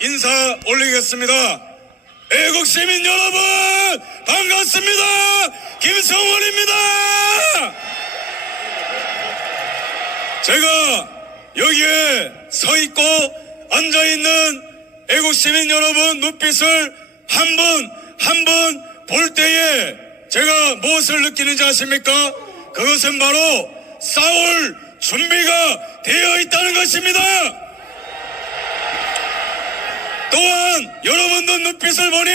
인사 올리겠습니다. 애국시민 여러분 반갑습니다. 김성원입니다. 제가 여기에 서 있고 앉아있는 애국시민 여러분 눈빛을 한 분 한 분 볼 때에 제가 무엇을 느끼는지 아십니까? 그것은 바로 싸울 준비가 되어 있다는 것입니다. 또한 여러분들 눈빛을 보니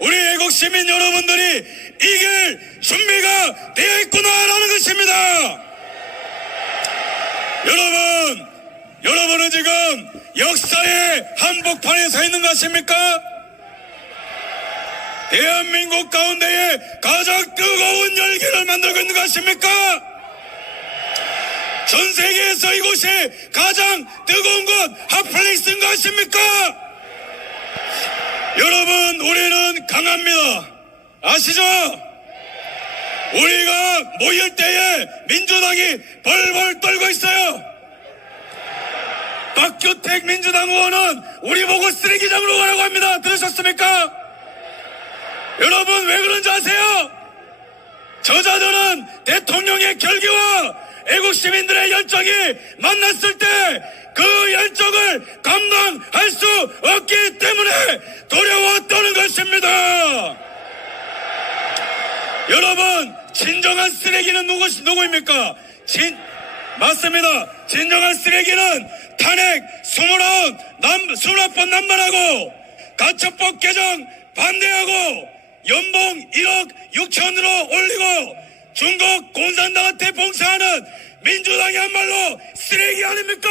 우리 애국시민 여러분들이 이길 준비가 되어 있구나라는 것입니다. 여러분은 지금 역사의 한복판에 서 있는 것 같습니까? 대한민국 가운데에 가장 뜨거운 열기를 만들고 있는 것 같습니까? 전 세계에서 이곳이 가장 뜨거운 곳 핫플레이스인 것 같습니까? 여러분, 우리는 강합니다. 아시죠? 우리가 모일 때에 민주당이 벌벌 떨고 있어요. 박규택 민주당 의원은 우리 보고 쓰레기장으로 가라고 합니다. 들으셨습니까? 여러분, 왜 그런지 아세요? 저자들은 대통령의 결기와 애국시민들의 열정이 만났을 때 그 열정을 감당할 수 없기 때문에 두려웠다는 것입니다. 여러분, 진정한 쓰레기는 누구입니까? 맞습니다. 진정한 쓰레기는 탄핵 29번 남발하고 가처법 개정 반대하고 연봉 1억 6천으로 올리고 중국 공산당한테 봉사하는 민주당이야말로 쓰레기 아닙니까?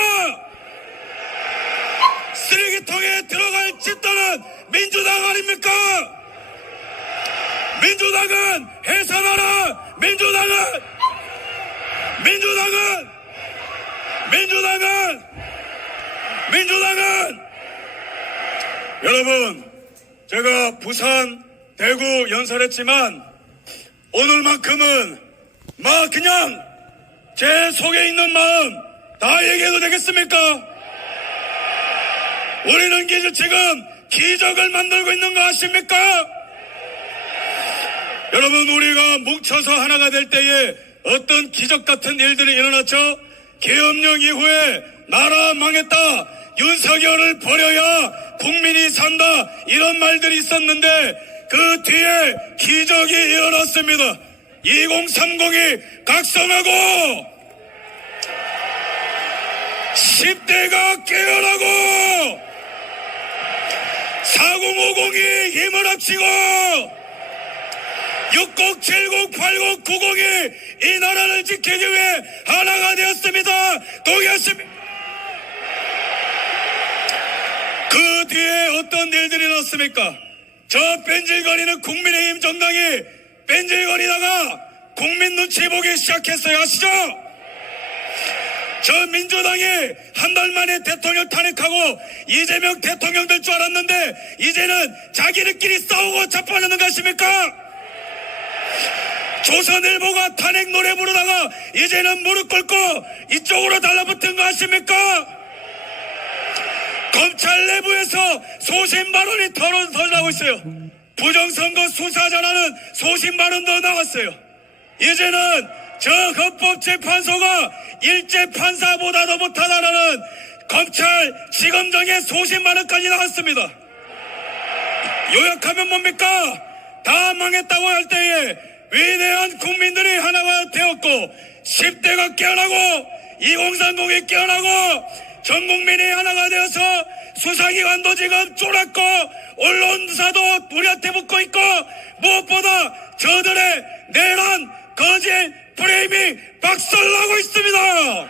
쓰레기통에 들어갈 짓도는 민주당 아닙니까? 민주당은 해산하라! 민주당은 여러분, 제가 부산, 대구 연설했지만 오늘만큼은 그냥 제 속에 있는 마음 다 얘기해도 되겠습니까? 우리는 지금 기적을 만들고 있는 거 아십니까? 여러분, 우리가 뭉쳐서 하나가 될 때에 어떤 기적 같은 일들이 일어났죠? 계엄령 이후에 나라 망했다, 윤석열을 버려야 국민이 산다, 이런 말들이 있었는데 그 뒤에 기적이 일어났습니다. 2030이 각성하고 10대가 깨어나고 4050이 힘을 합치고 60, 70, 80, 90이 이 나라를 지키기 위해 하나가 되었습니다. 동의하십니까? 그 뒤에 어떤 일들이 일어났습니까? 저 뺀질거리는 국민의힘 정당이 뺀질거리다가 국민 눈치 보기 시작했어요. 아시죠? 저 민주당이 한 달 만에 대통령 탄핵하고 이재명 대통령 될 줄 알았는데 이제는 자기들끼리 싸우고 자빠지는 거 아십니까? 조선일보가 탄핵 노래 부르다가 이제는 무릎 꿇고 이쪽으로 달라붙은 거 아십니까? 검찰 내부에서 소신 발언이 터져나오고 있어요. 부정선거 수사자라는 소신 발언도 나왔어요. 이제는 저 헌법재판소가 일제 판사보다도 못하다라는 검찰 지검장의 소신 발언까지 나왔습니다. 요약하면 뭡니까? 다 망했다고 할 때에 위대한 국민들이 하나가 되었고 10대가 깨어나고 2030이 깨어나고 전 국민이 하나가 되어서 수사기관도 지금 쫄았고 언론사도 우리한테 묻고 있고 무엇보다 저들의 내란 거짓 프레임이 박살나고 있습니다.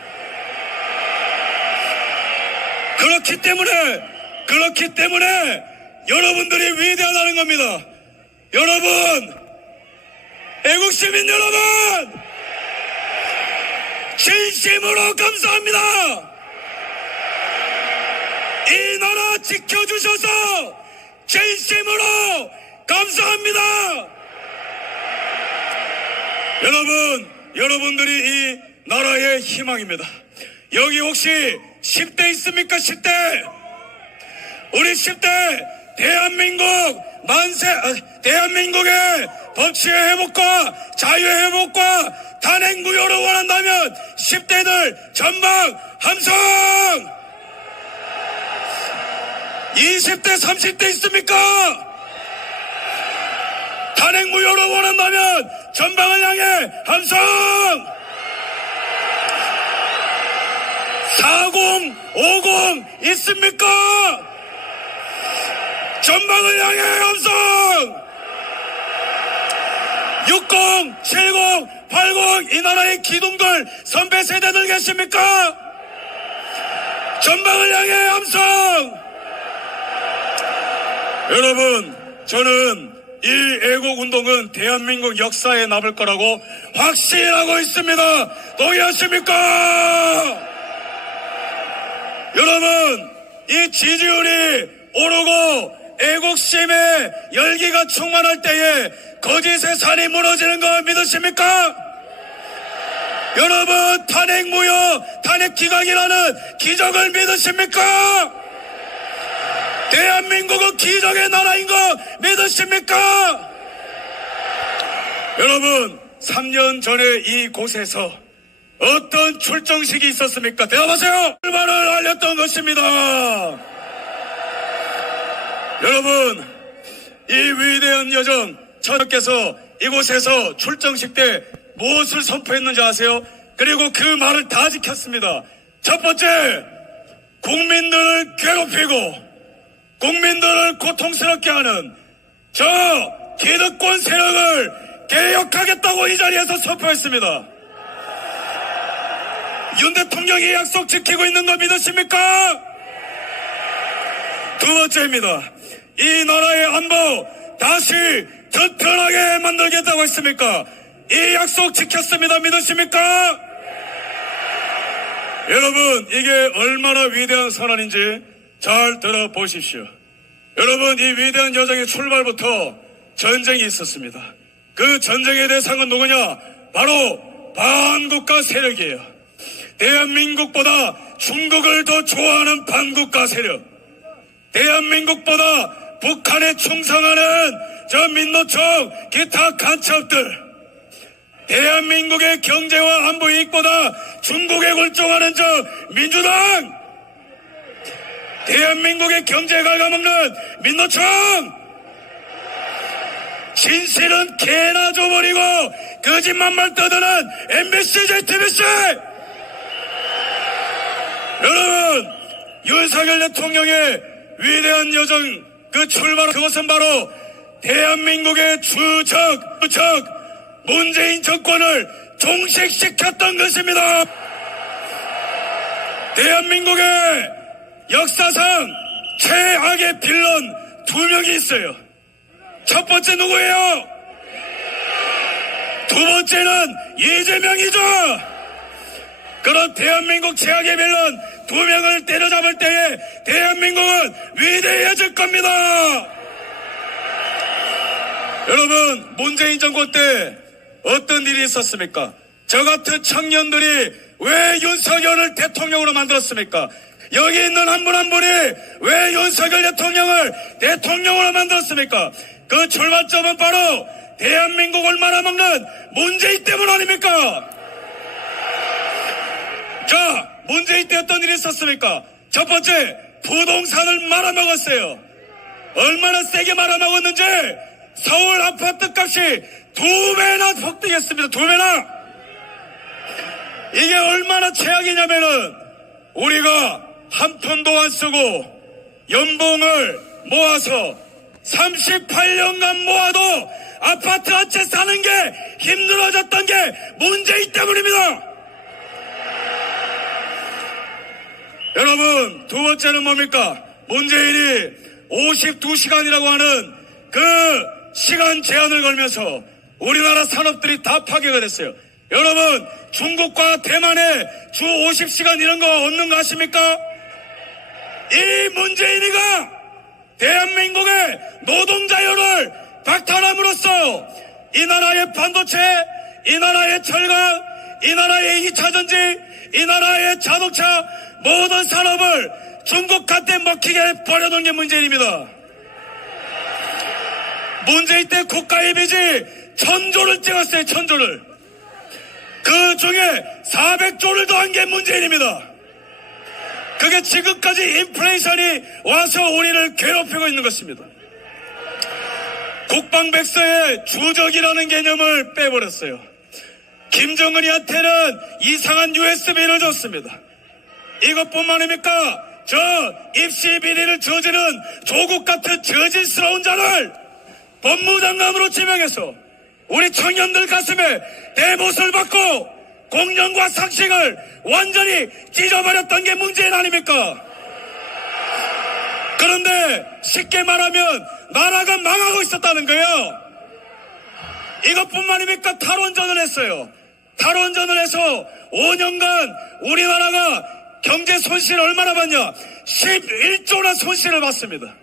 그렇기 때문에 여러분들이 위대하다는 겁니다. 여러분, 애국시민 여러분, 진심으로 감사합니다. 이 나라 지켜주셔서 진심으로 감사합니다. 여러분들이 이 나라의 희망입니다. 여기 혹시 10대 있습니까? 10대. 우리 10대 대한민국의 법치의 회복과 자유의 회복과 탄핵 무효를 원한다면 10대들 전방 함성! 20대 30대 있습니까? 탄핵 무효를 원한다면 전방을 향해 함성! 40, 50 있습니까? 전방을 향해 함성! 60, 70, 80 이 나라의 기둥들 선배 세대들 계십니까? 전방을 향해 함성! 여러분, 저는 이 애국운동은 대한민국 역사에 남을 거라고 확신하고 있습니다. 동의하십니까? 여러분, 이 지지율이 오르고 애국심의 열기가 충만할 때에 거짓의 산이 무너지는 거 믿으십니까? 여러분, 탄핵 무효, 탄핵 기각이라는 기적을 믿으십니까? 대한민국은 기적의 나라인 거 믿으십니까? 여러분, 3년 전에 이곳에서 어떤 출정식이 있었습니까? 대답하세요! 출마를 알렸던 것입니다. 여러분, 이 위대한 여정, 저녁께서 이곳에서 출정식 때 무엇을 선포했는지 아세요? 그리고 그 말을 다 지켰습니다. 첫 번째, 국민들을 괴롭히고 국민들을 고통스럽게 하는 저 기득권 세력을 개혁하겠다고 이 자리에서 선포했습니다. 윤 대통령이 약속 지키고 있는 거 믿으십니까? 두 번째입니다. 이 나라의 안보 다시 튼튼하게 만들겠다고 했습니까? 이 약속 지켰습니다. 믿으십니까? 여러분, 이게 얼마나 위대한 선언인지 잘 들어보십시오. 여러분, 이 위대한 여정의 출발부터 전쟁이 있었습니다. 그 전쟁의 대상은 누구냐? 바로 반국가 세력이에요. 대한민국보다 중국을 더 좋아하는 반국가 세력, 대한민국보다 북한에 충성하는 저 민노총 기타 간첩들, 대한민국의 경제와 안보 이익보다 중국에 굴종하는 저 민주당, 대한민국의 경제 갉아먹는 민노총, 진실은 개나 줘버리고 거짓말만 떠드는 MBC, JTBC. 여러분, 윤석열 대통령의 위대한 여정 그 출발, 그것은 바로 대한민국의 주적 문재인 정권을 종식시켰던 것입니다. 대한민국의 역사상 최악의 빌런 두 명이 있어요. 첫 번째 누구예요? 두 번째는 이재명이죠. 그런 대한민국 최악의 빌런 두 명을 때려잡을 때에 대한민국은 위대해질 겁니다. 여러분, 문재인 정권 때 어떤 일이 있었습니까? 저 같은 청년들이 왜 윤석열을 대통령으로 만들었습니까? 여기 있는 한 분 한 분이 왜 윤석열 대통령을 대통령으로 만들었습니까? 그 출발점은 바로 대한민국을 말아먹는 문재인 때문 아닙니까? 자, 문재인 때 어떤 일이 있었습니까? 첫 번째, 부동산을 말아먹었어요. 얼마나 세게 말아먹었는지 서울 아파트 값이 2배나 폭등했습니다. 2배나. 이게 얼마나 최악이냐면은 우리가 한 푼도 안 쓰고 연봉을 모아서 38년간 모아도 아파트 한 채 사는 게 힘들어졌던 게 문재인 때문입니다. 여러분, 두 번째는 뭡니까? 문재인이 52시간이라고 하는 그 시간 제한을 걸면서 우리나라 산업들이 다 파괴가 됐어요. 여러분, 중국과 대만에 주 50시간 이런 거 없는 거 아십니까? 이 문재인이가 대한민국의 노동자율을 박탈함으로써 이 나라의 반도체, 이 나라의 철강, 이 나라의 2차전지, 이 나라의 자동차 모든 산업을 중국한테 먹히게 버려놓은 게 문재인입니다. 문재인 때 국가 이미지 1000조를 찍었어요. 1000조를. 그 중에 400조를 더한 게 문재인입니다. 그게 지금까지 인플레이션이 와서 우리를 괴롭히고 있는 것입니다. 국방백서에 주적이라는 개념을 빼버렸어요. 김정은이한테는 이상한 USB를 줬습니다. 이것뿐만 아닙니까? 저 입시 비리를 저지른 조국 같은 저질스러운 자를 법무장관으로 지명해서 우리 청년들 가슴에 대못을 받고 공연과 상식을 완전히 찢어버렸던 게 문재인 아닙니까? 그런데 쉽게 말하면 나라가 망하고 있었다는 거예요. 이것뿐만 아닙니까? 탈원전을 했어요. 탈원전을 해서 5년간 우리나라가 경제 손실을 얼마나 받냐? 11조나 손실을 받습니다.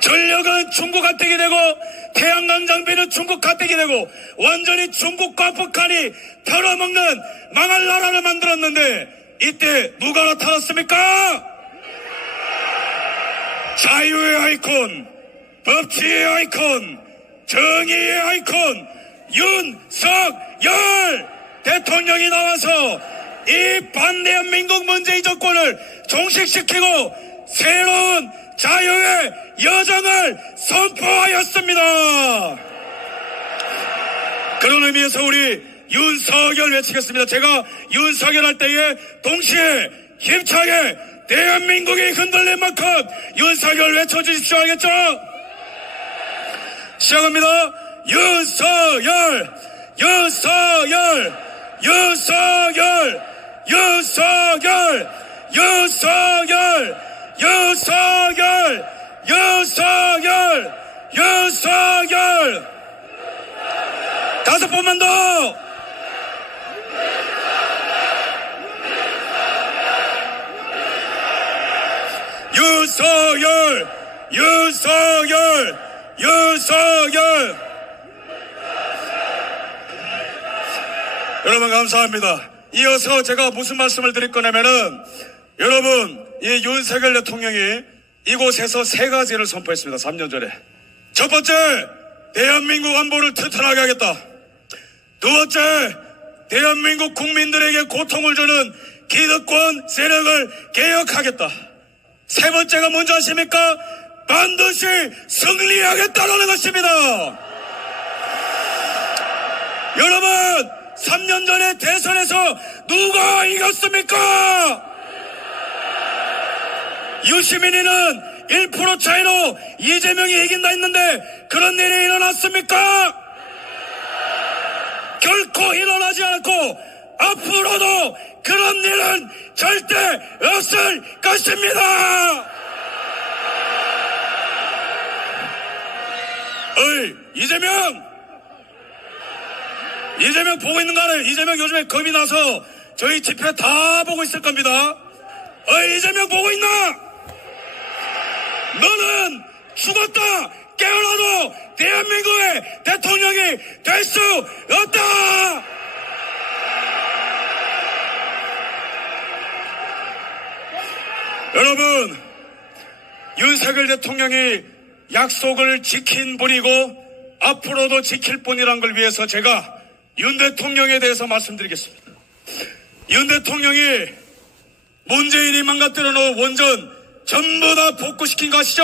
전력은 중국 핫택이 되고 태양광 장비는 중국 핫택이 되고 완전히 중국과 북한이 털어먹는 망할 나라를 만들었는데 이때 누가 나타났습니까? 자유의 아이콘, 법치의 아이콘, 정의의 아이콘 윤석열 대통령이 나와서 이 반대한민국 문재인 정권을 종식시키고 새로운 자유의 여정을 선포하였습니다. 그런 의미에서 우리 윤석열 외치겠습니다. 제가 윤석열 할 때에 동시에 힘차게 대한민국이 흔들릴 만큼 윤석열 외쳐주십시오. 알겠죠? 시작합니다. 윤석열, 윤석열, 윤석열, 윤석열, 윤석열, 윤석열, 윤석열, 윤석열. 5번만 더. 윤석열, 윤석열, 윤석열. 여러분 감사합니다. 이어서 제가 무슨 말씀을 드릴 거냐면은 여러분 이 윤석열 대통령이 이곳에서 3가지를 선포했습니다. 3년 전에. 첫 번째, 대한민국 안보를 튼튼하게 하겠다. 두 번째, 대한민국 국민들에게 고통을 주는 기득권 세력을 개혁하겠다. 세 번째가 뭔지 아십니까? 반드시 승리하겠다는 것입니다. 여러분 3년 전에 대선에서 누가 이겼습니까? 유시민이는 1% 차이로 이재명이 이긴다 했는데 그런 일이 일어났습니까? 결코 일어나지 않고 앞으로도 그런 일은 절대 없을 것입니다. 어이 이재명 보고 있는 거 알아요? 이재명 요즘에 겁이 나서 저희 집회 다 보고 있을 겁니다. 어이 이재명 보고 있나? 너는 죽었다 깨어나도 대한민국의 대통령이 될 수 없다. 여러분 윤석열 대통령이 약속을 지킨 분이고 앞으로도 지킬 분이란 걸 위해서 제가 윤 대통령에 대해서 말씀드리겠습니다. 윤 대통령이 문재인이 망가뜨려 놓은 원전 전부 다 복구시킨 거 아시죠?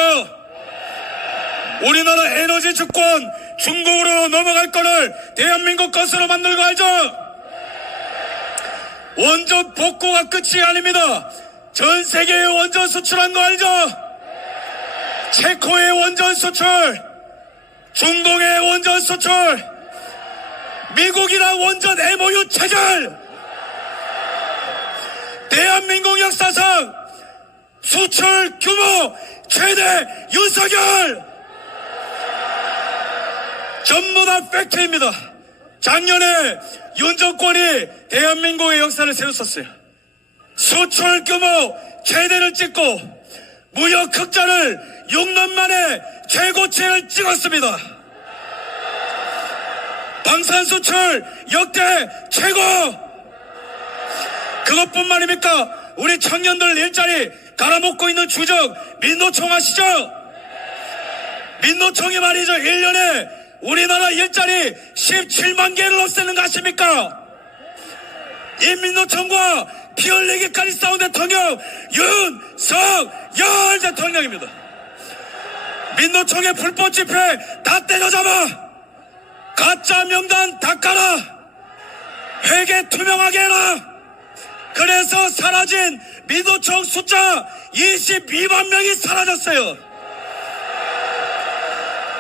우리나라 에너지 주권 중국으로 넘어갈 거를 대한민국 것으로 만들 거 알죠? 원전 복구가 끝이 아닙니다. 전 세계에 원전 수출한 거 알죠? 체코의 원전 수출, 중동의 원전 수출, 미국이랑 원전 MOU 체결. 대한민국 역사상 수출 규모 최대 윤석열. 전부 다 팩트입니다. 작년에 윤 정권이 대한민국의 역사를 세웠었어요. 수출 규모 최대를 찍고 무역 흑자를 6년 만에 최고치를 찍었습니다. 방산 수출 역대 최고. 그것뿐만 아닙니까? 우리 청년들 일자리 갈아먹고 있는 주적 민노총 아시죠? 민노총이 말이죠. 1년에 우리나라 일자리 17만 개를 없애는 거 아십니까? 이 민노총과 피 흘리기까지 싸운 대통령 윤석열 대통령입니다. 민노총의 불법 집회 다 때려잡아, 가짜 명단 다 깔아, 회계 투명하게 해라. 그래서 사라진 민노총 숫자 22만 명이 사라졌어요.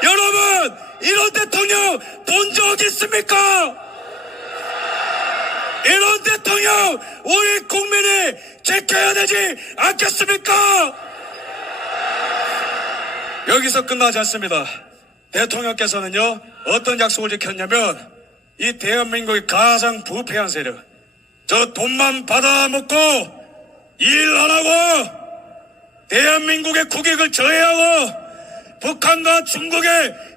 여러분, 이런 대통령 본 적 있습니까? 이런 대통령 우리 국민이 지켜야 되지 않겠습니까? 여기서 끝나지 않습니다. 대통령께서는요, 어떤 약속을 지켰냐면, 이 대한민국의 가장 부패한 세력, 저 돈만 받아먹고 일 안 하고 대한민국의 국익을 저해하고 북한과 중국에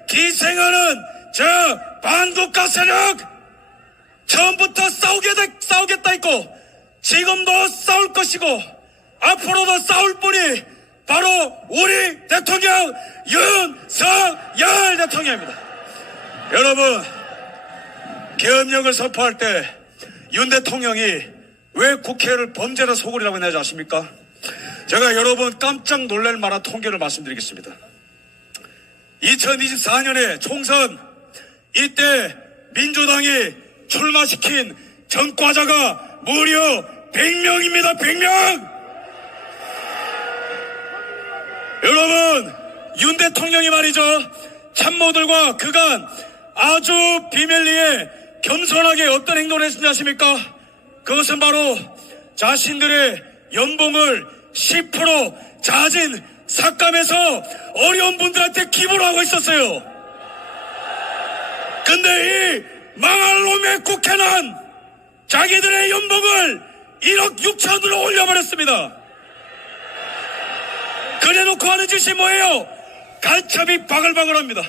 기생하는 저 반국가 세력, 처음부터 싸우겠다 했고 지금도 싸울 것이고 앞으로도 싸울 분이 바로 우리 대통령 윤석열 대통령입니다. 여러분, 계엄령을 선포할 때 윤 대통령이 왜 국회를 범죄자 소굴이라고 했는지 아십니까? 제가 여러분 깜짝 놀랄 만한 통계를 말씀드리겠습니다. 2024년에 총선, 이때 민주당이 출마시킨 전과자가 무려 100명입니다. 100명! 여러분, 윤 대통령이 말이죠, 참모들과 그간 아주 비밀리에 겸손하게 어떤 행동을 했는지 아십니까? 그것은 바로 자신들의 연봉을 10% 자진 삭감해서 어려운 분들한테 기부를 하고 있었어요. 근데 이 망할 놈의 국회는 자기들의 연봉을 1억 6천으로 올려버렸습니다. 그래놓고 하는 짓이 뭐예요? 간첩이 바글바글합니다.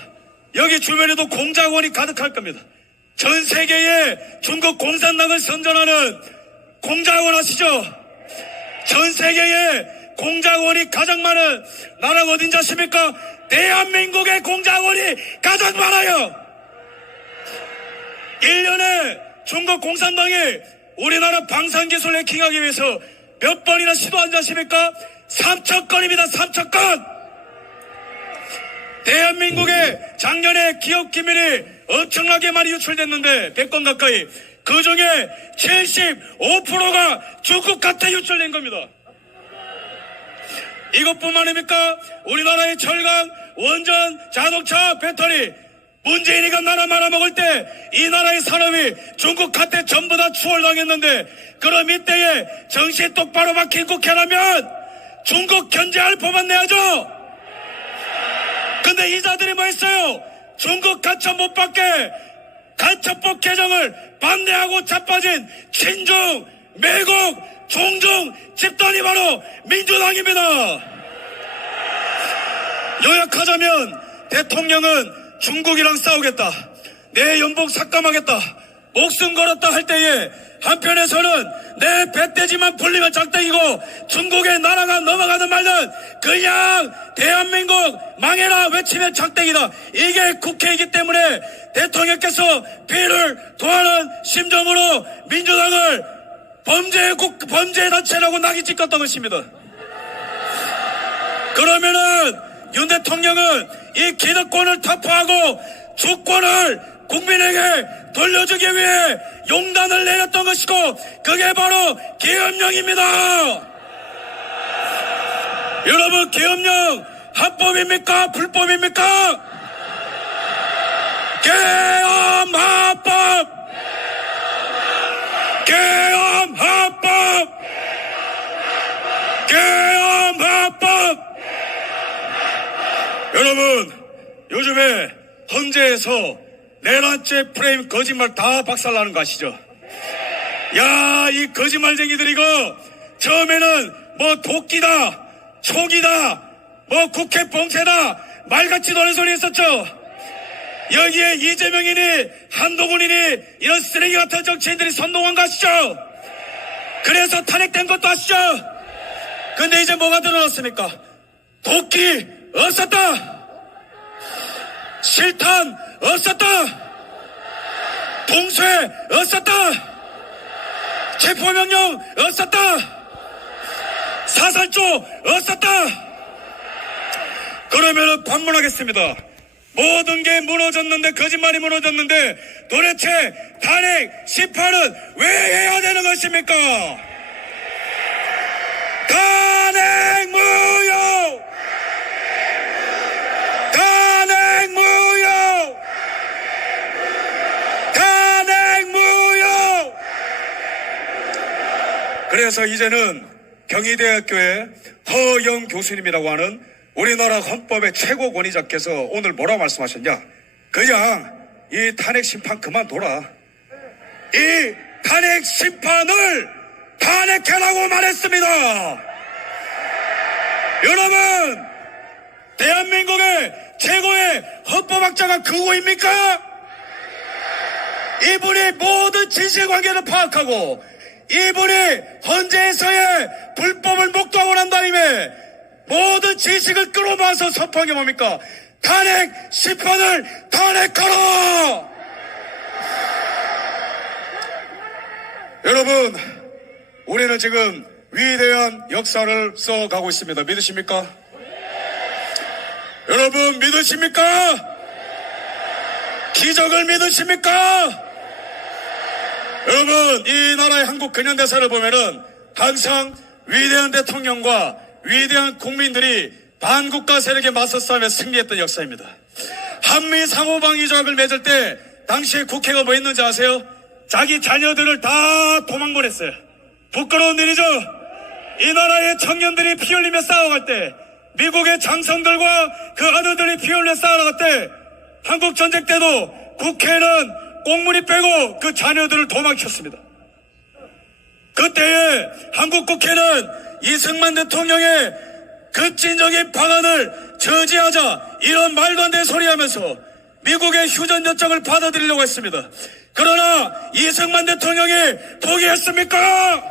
여기 주변에도 공작원이 가득할 겁니다. 전 세계에 중국 공산당을 선전하는 공작원 아시죠? 전 세계에 공작원이 가장 많은 나라가 어딘지 아십니까? 대한민국의 공작원이 가장 많아요. 1년에 중국 공산당이 우리나라 방산기술 해킹하기 위해서 몇 번이나 시도한지 아십니까? 3,000건입니다. 3,000건! 대한민국의 작년에 기업 기밀이 엄청나게 많이 유출됐는데 100건 가까이, 그 중에 75%가 중국한테 유출된 겁니다. 이것뿐만 아닙니까? 우리나라의 철강, 원전, 자동차, 배터리, 문재인이가 나라 말아먹을 때 이 나라의 산업이 중국한테 전부 다 추월당했는데, 그럼 이때에 정신 똑바로 박힌 국회라면 중국 견제할 법안 내야죠. 근데 이자들이 뭐 했어요? 중국 간첩 못 받게 간첩법 개정을 반대하고 자빠진 친중, 매국, 종중 집단이 바로 민주당입니다. 요약하자면 대통령은 중국이랑 싸우겠다, 내 연봉 삭감하겠다, 목숨 걸었다 할 때에 한편에서는 내 배돼지만 불리면 작대기고 중국의 나라가 넘어가든 말든 그냥 대한민국 망해라 외치면 작대기다. 이게 국회이기 때문에 대통령께서 피를 토하는 심정으로 민주당을 범죄단체라고 낙인 찍었던 것입니다. 그러면은 윤 대통령은 이 기득권을 타파하고 주권을 국민에게 돌려주기 위해 용단을 내렸던 것이고, 그게 바로 계엄령입니다. 여러분, 계엄령 합법입니까? 불법입니까? 계엄합법! 계엄합법! 계엄합법! 여러분, 요즘에 헌재에서 내란죄 프레임 거짓말 다 박살나는 거 아시죠? 야, 이 거짓말쟁이들 이거 처음에는 뭐 도끼다, 총이다, 뭐 국회 봉쇄다, 말 같지도 않은 소리 했었죠? 여기에 이재명이니 한동훈이니 이런 쓰레기 같은 정치인들이 선동한 거 아시죠? 그래서 탄핵된 것도 아시죠? 근데 이제 뭐가 드러났습니까? 도끼 없었다. 실탄 없었다. 동수회 없었다. 체포명령 없었다. 사살조 없었다. 그러면은 반문하겠습니다. 모든 게 무너졌는데, 거짓말이 무너졌는데 도대체 탄핵 심판은 왜 해야 되는 것입니까? 탄핵 무효! 탄핵 무효! 탄핵 무효! 그래서 이제는 경희대학교의 허영 교수님이라고 하는 우리나라 헌법의 최고 권위자께서 오늘 뭐라고 말씀하셨냐? 그냥 이 탄핵 심판 그만둬라. 이 탄핵 심판을 탄핵해라고 말했습니다. 여러분, 대한민국의 최고의 헌법학자가 그거입니까? 이분이 모든 진실관계를 파악하고 이분이 헌재에서의 불법을 목도하고 난 다음에 모든 지식을 끌어모아서 선포한 게 뭡니까? 탄핵 심판을 탄핵하라! 여러분, 우리는 지금 위대한 역사를 써가고 있습니다. 믿으십니까? 여러분, 믿으십니까? 기적을 믿으십니까? 여러분, 이 나라의 한국 근현대사를 보면은 항상 위대한 대통령과 위대한 국민들이 반국가 세력에 맞서 싸우며 승리했던 역사입니다. 한미 상호방위 조약을 맺을 때 당시에 국회가 뭐 했는지 아세요? 자기 자녀들을 다 도망보냈어요. 부끄러운 일이죠? 이 나라의 청년들이 피 흘리며 싸워갈 때, 미국의 장성들과 그 아들들이 피 흘려 싸워갈 때, 한국 전쟁 때도 국회는 꽁무니 빼고 그 자녀들을 도망쳤습니다. 그때에 한국 국회는 이승만 대통령의 그 찐적인 방안을 저지하자 이런 말도 안 되는 소리 하면서 미국의 휴전 요청을 받아들이려고 했습니다. 그러나 이승만 대통령이 포기했습니까?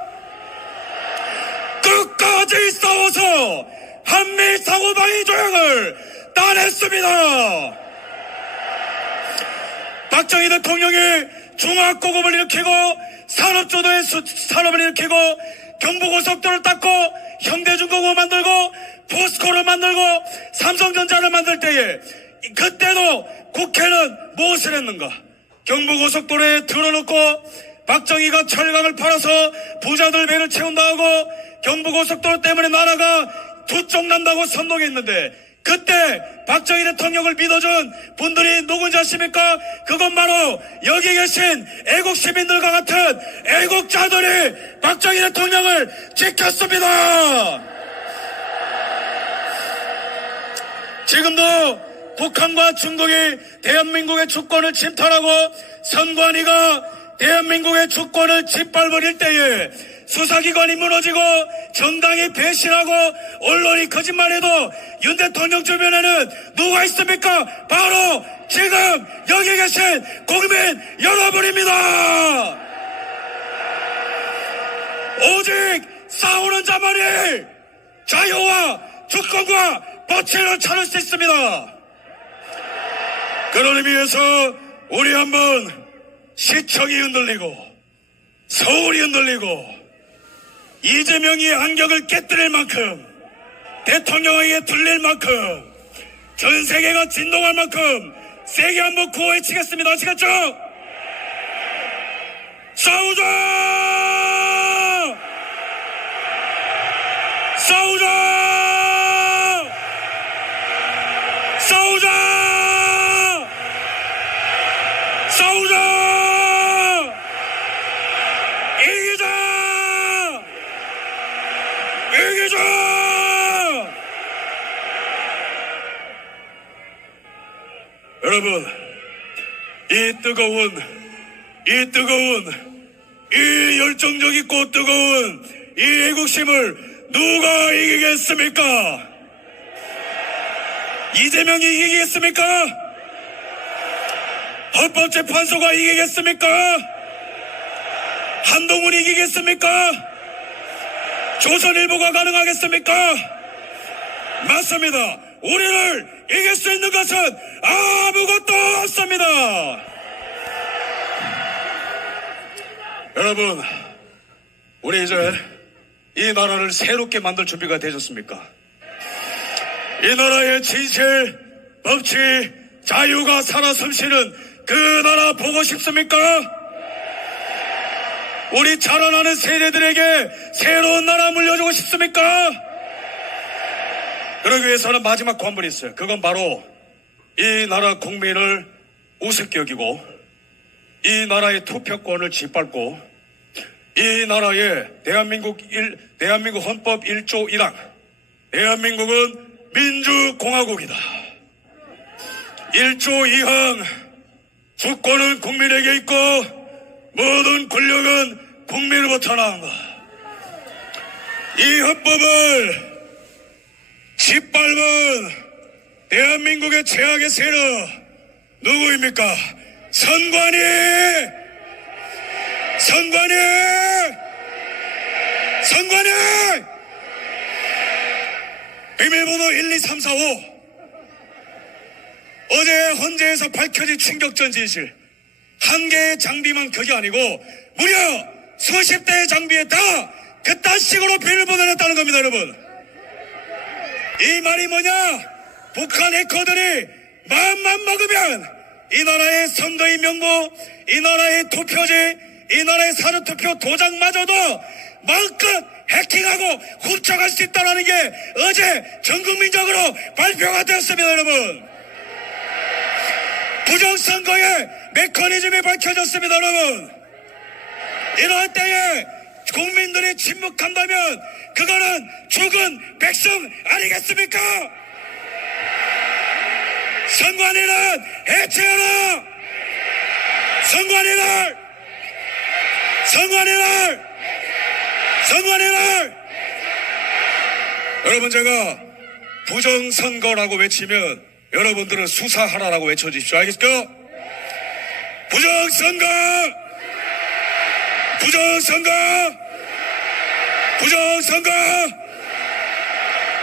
끝까지 싸워서 한미 상호방위 조약을 따냈습니다. 박정희 대통령이 중화고급을 일으키고 산업조도의 산업을 일으키고 경부고속도를 닦고 현대중공업 만들고 포스코를 만들고 삼성전자를 만들 때에 그때도 국회는 무엇을 했는가? 경부고속도로에 들어놓고 박정희가 철강을 팔아서 부자들 배를 채운다 하고 경부고속도로 때문에 나라가 두 쪽 난다고 선동했는데 그때 박정희 대통령을 믿어준 분들이 누군지 아십니까? 그건 바로 여기 계신 애국 시민들과 같은 애국자들이 박정희 대통령을 지켰습니다. 지금도 북한과 중국이 대한민국의 주권을 침탈하고 선관위가 대한민국의 주권을 짓밟을 때에 수사기관이 무너지고 정당이 배신하고 언론이 거짓말해도 윤 대통령 주변에는 누가 있습니까? 바로 지금 여기 계신 국민 여러분입니다. 오직 싸우는 자만이 자유와 주권과 법치를 찾을 수 있습니다. 그런 의미에서 우리 한번 시청이 흔들리고 서울이 흔들리고 이재명이 안경을 깨뜨릴 만큼 대통령에게 들릴 만큼 전 세계가 진동할 만큼 세게 한번 구호해치겠습니다. 아시겠죠? 싸우자! 싸우자! 싸우자! 싸우자! 이기자! 이기자! 여러분, 이 열정적 있고 뜨거운 이 애국심을 누가 이기겠습니까? 이재명이 이기겠습니까? 헌법재판소가 이기겠습니까? 한동훈이 이기겠습니까? 조선일보가 가능하겠습니까? 맞습니다. 우리를 이길 수 있는 것은 아무것도 없습니다. 여러분, 우리 이제 이 나라를 새롭게 만들 준비가 되셨습니까? 이 나라의 진실, 법치, 자유가 살아 숨쉬는 그 나라 보고 싶습니까? 우리 자라나는 세대들에게 새로운 나라 물려주고 싶습니까? 그러기 위해서는 마지막 관문이 있어요. 그건 바로 이 나라 국민을 우습게 여기고 이 나라의 투표권을 짓밟고 이 나라의 대한민국 헌법 1조 1항 대한민국은 민주공화국이다. 1조 2항 주권은 국민에게 있고 모든 권력은 국민으로부터 나온다. 이 헌법을 짓밟은 대한민국의 최악의 세력 누구입니까? 선관위! 비밀번호 1, 2, 3, 4, 5 어제 헌재에서 밝혀진 충격전 진실 한 개의 장비만 그게 아니고 무려 수십 대의 장비에 다 그딴 식으로 비밀번호를 했다는 겁니다. 여러분, 이 말이 뭐냐? 북한 해커들이 마음만 먹으면 이 나라의 선거인 명부, 이 나라의 투표지, 이 나라의 사전투표 도장마저도 마음껏 해킹하고 훔쳐갈 수 있다는 게 어제 전국민적으로 발표가 되었습니다. 여러분, 부정선거의 메커니즘이 밝혀졌습니다. 여러분, 이럴 때에 국민들이 침묵한다면 그거는 죽은 백성 아니겠습니까? 선관위를 해체하라! 선관위를! 여러분, 제가 부정선거라고 외치면 여러분들은 수사하라라고 외쳐주십시오. 알겠습니까? 부정선거!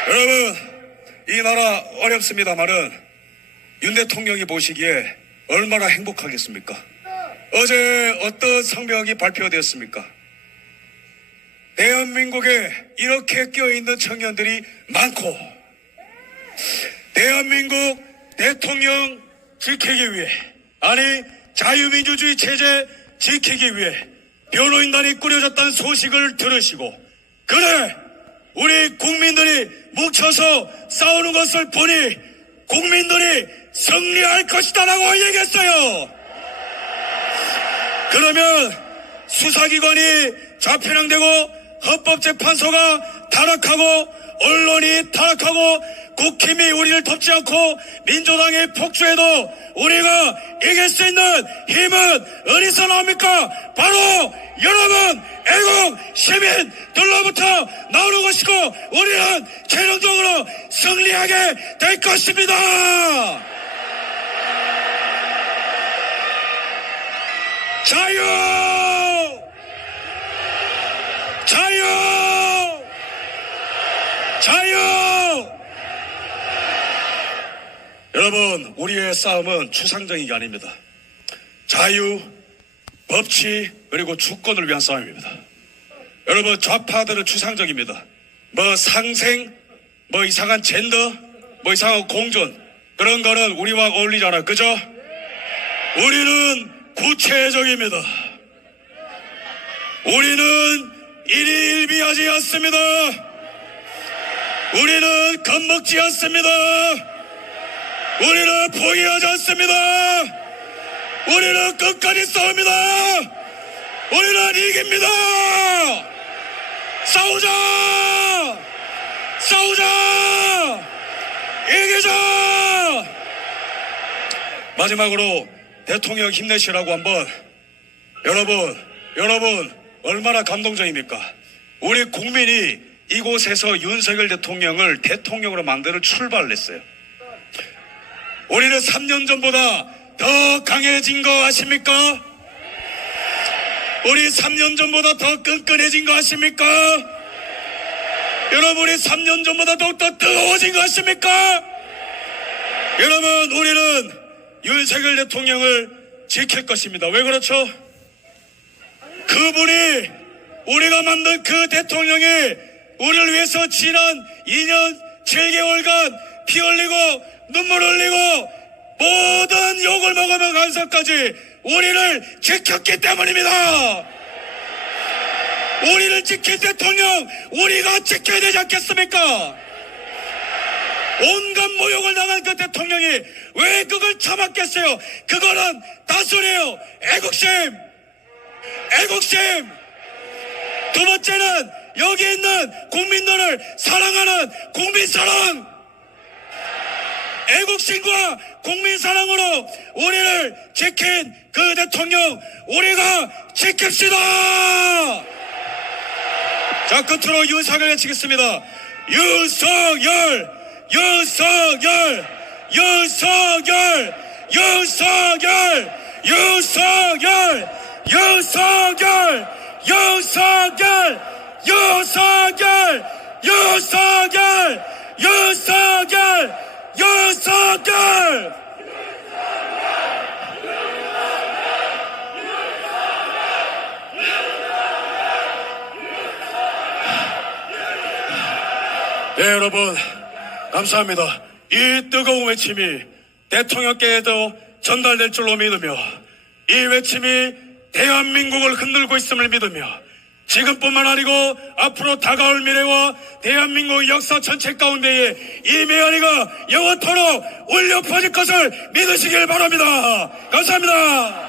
여러분, 이 나라 어렵습니다만은 윤 대통령이 보시기에 얼마나 행복하겠습니까? 어제 어떤 성명이 발표되었습니까? 대한민국에 이렇게 껴있는 청년들이 많고 대한민국 대통령 지키기 위해, 아니 자유민주주의 체제 지키기 위해 변호인단이 꾸려졌다는 소식을 들으시고, 그래 우리 국민들이 뭉쳐서 싸우는 것을 보니 국민들이 승리할 것이다 라고 얘기했어요. 그러면 수사기관이 좌편향되고 헌법재판소가 타락하고 언론이 타락하고 국힘이 우리를 돕지 않고 민주당이 폭주해도 우리가 이길 수 있는 힘은 어디서 나옵니까? 바로 여러분 애국 시민들로부터 나오는 것이고 우리는 최종적으로 승리하게 될 것입니다. 자유! 여러분, 우리의 싸움은 추상적인 게 아닙니다. 자유, 법치, 그리고 주권을 위한 싸움입니다. 여러분, 좌파들은 추상적입니다. 뭐 상생, 뭐 이상한 젠더, 뭐 이상한 공존, 그런 거는 우리와 어울리잖아요. 그죠? 우리는 구체적입니다. 우리는 일희일비하지 않습니다. 우리는 겁먹지 않습니다. 우리는 포기하지 않습니다. 우리는 끝까지 싸웁니다. 우리는 이깁니다. 싸우자! 이기자! 마지막으로 대통령 힘내시라고 한번, 여러분 얼마나 감동적입니까? 우리 국민이 이곳에서 윤석열 대통령을 대통령으로 만드는 출발을 했어요. 우리는 3년 전보다 더 강해진 거 아십니까? 우리 3년 전보다 더 끈끈해진 거 아십니까? 여러분이 3년 전보다 더욱더 뜨거워진 것 같습니까? 여러분, 우리는 윤석열 대통령을 지킬 것입니다. 왜 그렇죠? 그분이, 우리가 만든 그 대통령이 우리를 위해서 지난 2년 7개월간 피 흘리고 눈물 흘리고 모든 욕을 먹으며 간섭까지 우리를 지켰기 때문입니다. 우리를 지킬 대통령 우리가 지켜야 되지 않겠습니까? 온갖 모욕을 당한 그 대통령이 왜 그걸 참았겠어요? 그거는 다소리예요. 애국심. 애국심. 두 번째는 여기 있는 국민들을 사랑하는 국민사랑. 애국심과 국민사랑으로 우리를 지킨 그 대통령 우리가 지킵시다. 자, 끝으로 윤석열 외치겠습니다. 윤석열, 윤석열, 윤석열, 윤석열, 윤석열, 윤석열, 윤석열, 윤석열, 윤석열, 윤석열, 윤석열. 네, 여러분 감사합니다. 이 뜨거운 외침이 대통령께에도 전달될 줄로 믿으며 이 외침이 대한민국을 흔들고 있음을 믿으며 지금뿐만 아니고 앞으로 다가올 미래와 대한민국 역사 전체 가운데에 이 메아리가 영원토록 울려 퍼질 것을 믿으시길 바랍니다. 감사합니다.